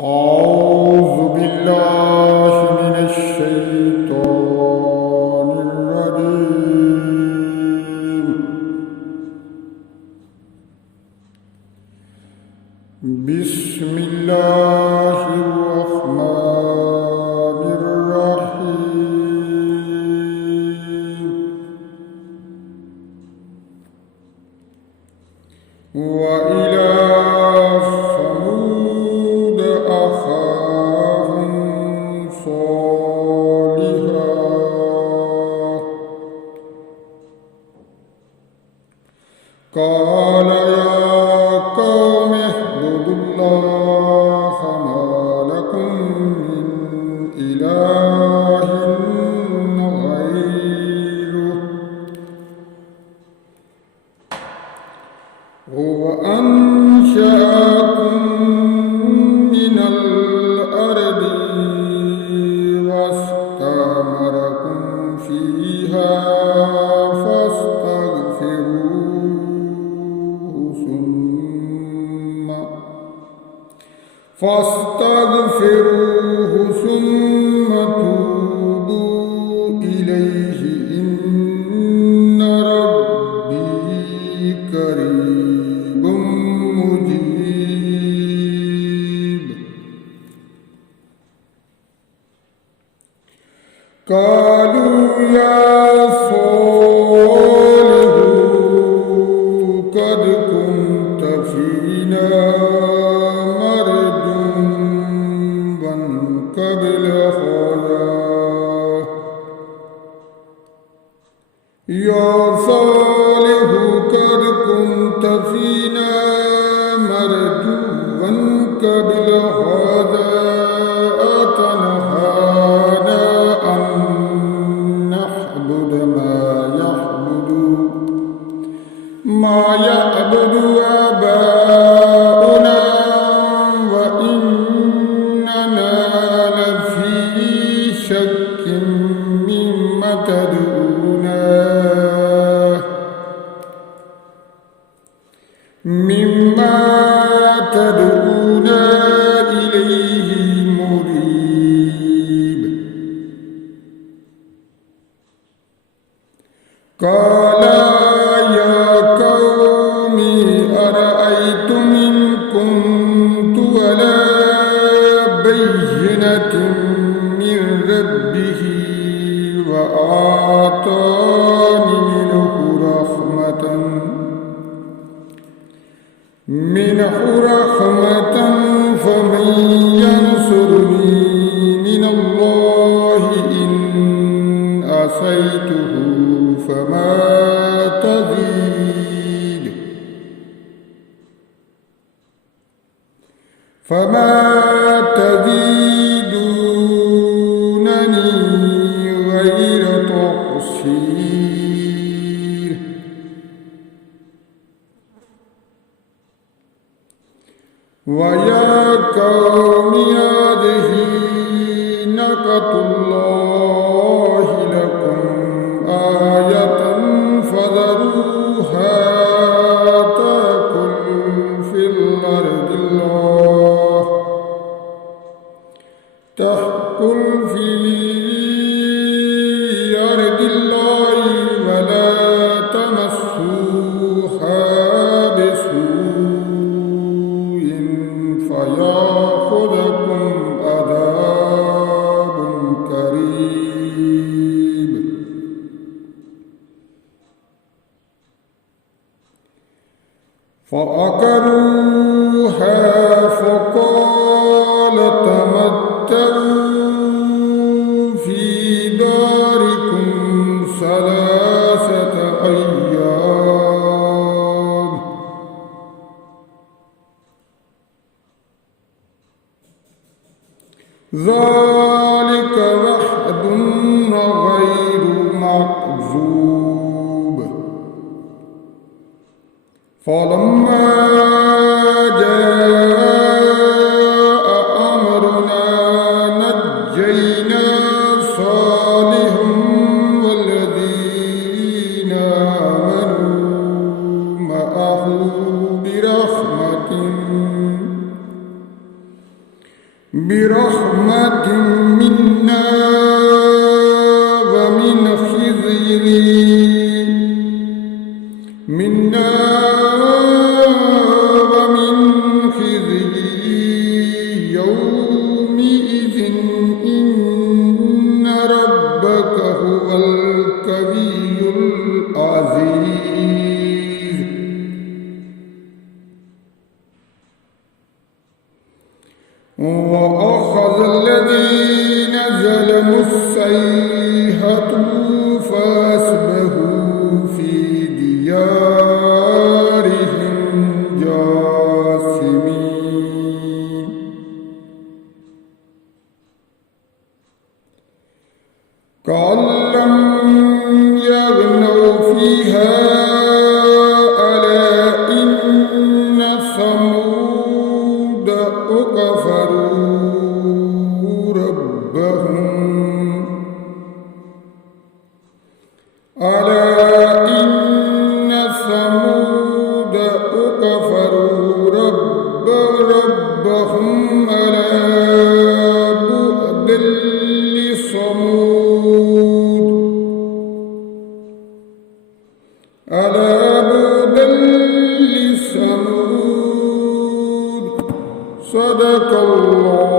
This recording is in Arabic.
أعوذ بالله من الشيطان الرجيم. بسم الله الرحمن الرحيم. وإلى ثمود أخاهم صالحا قال يا قوم اعبدوا الله ما لكم من إله غيره هو أنشأكم من الأرض واستعمركم فيها فاستغفروه ثم توبوا إليه إن ربي قريب مجيب. قالوا يا صالح قد كنت فينا قبل هذا يا صالح قد كنت فينا مرجوا قبل هذا أتنهانا أن نعبد ما يعبد آباؤنا وإننا شك مما تدعونا إليه مريب. قال يا قوم أرأيتم إن كنت على بينة من ربه وآتاني منه رحمة فمن ينصرني من الله إن عصيته فما تزيدونني غير تحصير. ويا قوم هذه ناقة الله لكم آية فذروها تأكل في الأرض الله ولا تمسوها بسوء فيأخذكم عذاب قريب. فعقروها فقال تمتعوا في داركم 3 أيام ذلك وعد غير مكذوب. فلما جاء أمرنا نجينا صالحا والذين آمنوا معه برحمة برحمة منا ومن خزي يومئذ إن ربك هو القوي العزيز وأخذ الذين ظلموا الصيحة فأصبحوا في ديارهم جاثمين كأن لم يغنوا فيها ألا إن ثمود كفروا ربهم ألا إن ثمود كفروا ربهم ألا بعدا لثمود ألا بعدا لثمود صدق الله